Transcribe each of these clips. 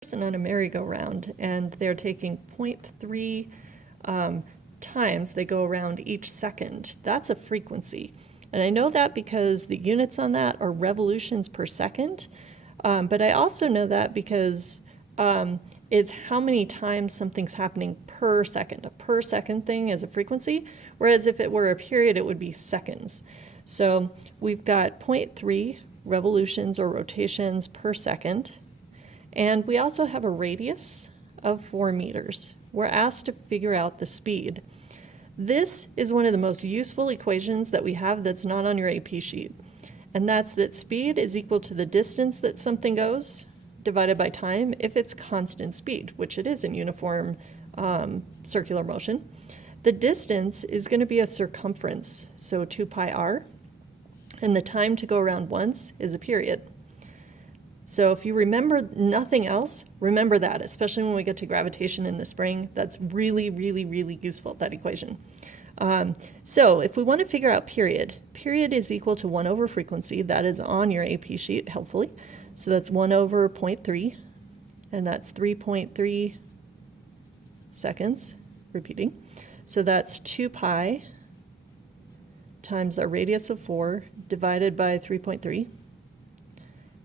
person on a merry-go-round, and they're taking 0.3 times they go around each second. That's a frequency. And I know that because the units on that are revolutions per second, but I also know that because it's how many times something's happening per second. A per second thing is a frequency, whereas if it were a period, it would be seconds. So we've got 0.3 revolutions or rotations per second. And we also have a radius of 4 meters. We're asked to figure out the speed. This is one of the most useful equations that we have that's not on your AP sheet. And that's that speed is equal to the distance that something goes divided by time if it's constant speed, which it is in uniform circular motion. The distance is going to be a circumference, so 2 pi r. And the time to go around once is a period. So if you remember nothing else, remember that, especially when we get to gravitation in the spring. That's really, really, really useful, that equation. So if we want to figure out period is equal to 1 over frequency. That is on your AP sheet, helpfully. So that's 1 over 0.3, and that's 3.3 seconds, repeating. So that's 2 pi times our radius of 4 divided by 3.3.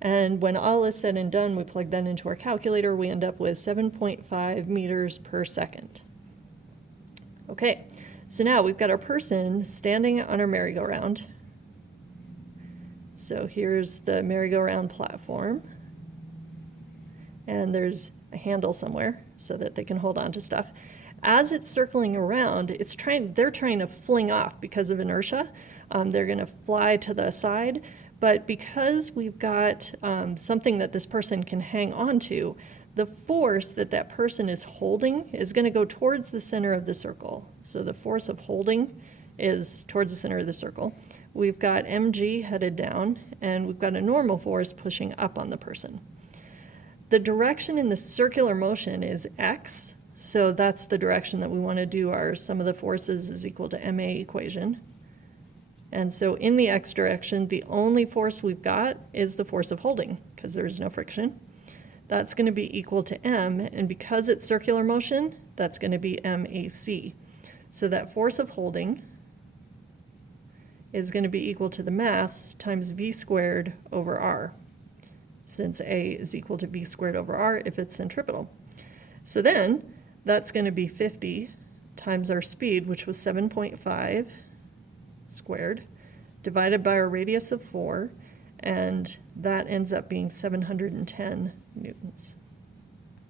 And when all is said and done, we plug that into our calculator, we end up with 7.5 meters per second. Okay, so now we've got our person standing on our merry-go-round. So here's the merry-go-round platform. And there's a handle somewhere so that they can hold on to stuff. As it's circling around, they're trying to fling off because of inertia. They're going to fly to the side. But because we've got something that this person can hang on to, the force that that person is holding is going to go towards the center of the circle. So the force of holding is towards the center of the circle. We've got mg headed down, and we've got a normal force pushing up on the person. The direction in the circular motion is x, so that's the direction that we want to do our sum of the forces is equal to ma equation. And so in the x direction, the only force we've got is the force of holding, because there is no friction. That's going to be equal to m, and because it's circular motion, that's going to be mac. So that force of holding is going to be equal to the mass times v squared over r, since a is equal to v squared over r if it's centripetal. So then that's going to be 50 times our speed, which was 7.5 squared, divided by our radius of 4, and that ends up being 710 newtons.